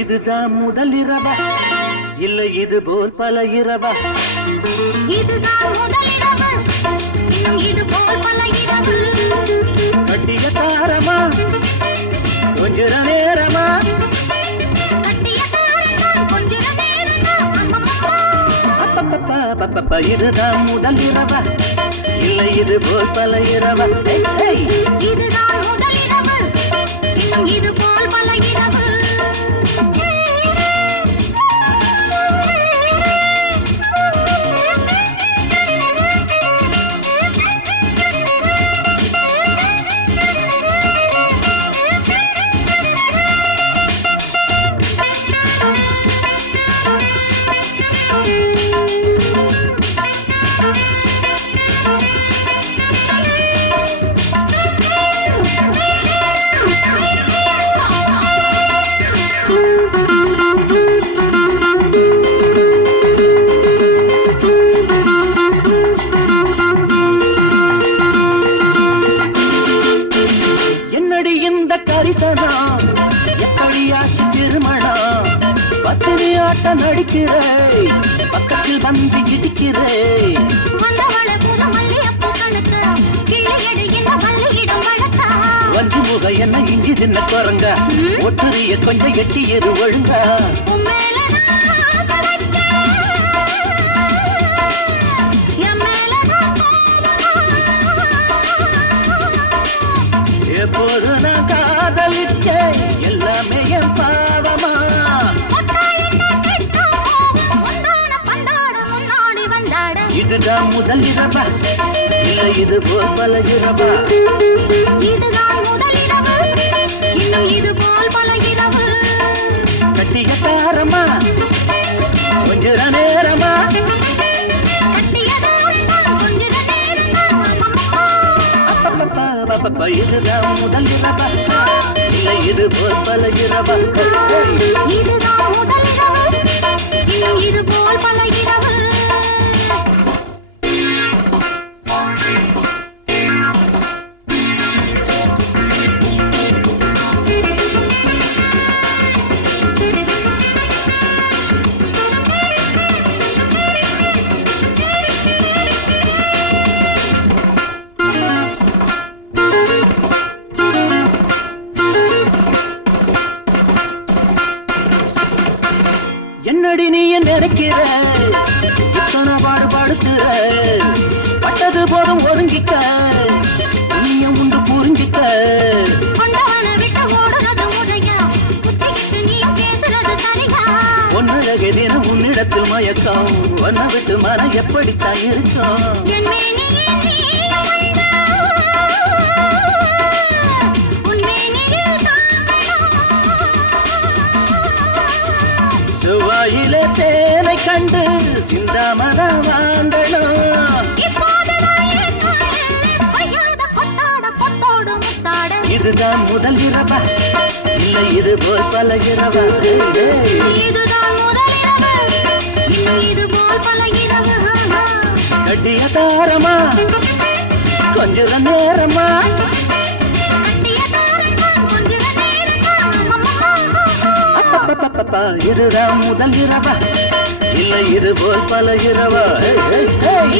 இதுதான் முதல் இரவா இல்ல இது போல் பல இரவா? இதுதான் முதல் இரவு, இன்னும் இது போல் பல இரவு. கட்டிய தாரமா கொஞ்ச நேரமா? கட்டிய தாரமா கொஞ்ச நேரமா? அப்பப்பப்பா இதுதான் முதல் இரவா இல்ல இது போல் பல இரவா? இதுதான் முதல் இரவு, இன்னும் இது போல் பல இரவு. எப்படியாச்சு திருமணம் பத்தினி ஆட்டம் நடிக்கிறே பக்கத்தில் வந்து இடிக்கிறே வஞ்சி முக என்ன இஞ்சி தின்ன குரங்க ஒட்டுரிய கொஞ்சம் எட்டியது ஒழுங்கா எப்போது நான் காதலிச்ச எல்லாமே என் பாவமா? இதுதான் முதல் இரவா இல்ல இது போல் பல இரவா? இதுதான் முதல் இரவு, இன்னும் இது போல் பல இரவு. கட்டிய தாரமா கொஞ்ச நேரமா? இதுதான் முதல் இரவா இல்ல இது போல் பல இரவா? இதுதான் முதல் இரவு, இன்னும் இது போல் பல இரவு. என்னடி நீ நினைக்கிற இத்தனை பாடுபடுத்துற பட்டது போதும் ஒதுங்கிக்க நீயும் உண்டு புரிஞ்சிக்க ஒன்னழகே தினம் உன்னிடத்தில் மயக்கம் ஒன்ன விட்டு மனம் எப்படித்தான் இருக்கும்? செவ்வாயிலே தேனை கண்டு சிந்தாமல வாங்கணும். இதுதான் முதல் இரவா இல்ல இது போல் பல இரவா? இதுதான் முதல் இரவு, இன்னும் இது போல் பல இரவு. கட்டிய தாரமா கொஞ்ச நேரமா? இதுதான் முதல் இரவா இல்ல இது போல் பல இரவா?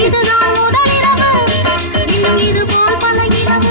இதுதான் முதல் இரவு, இன்னும் இது போல் பல இரவு.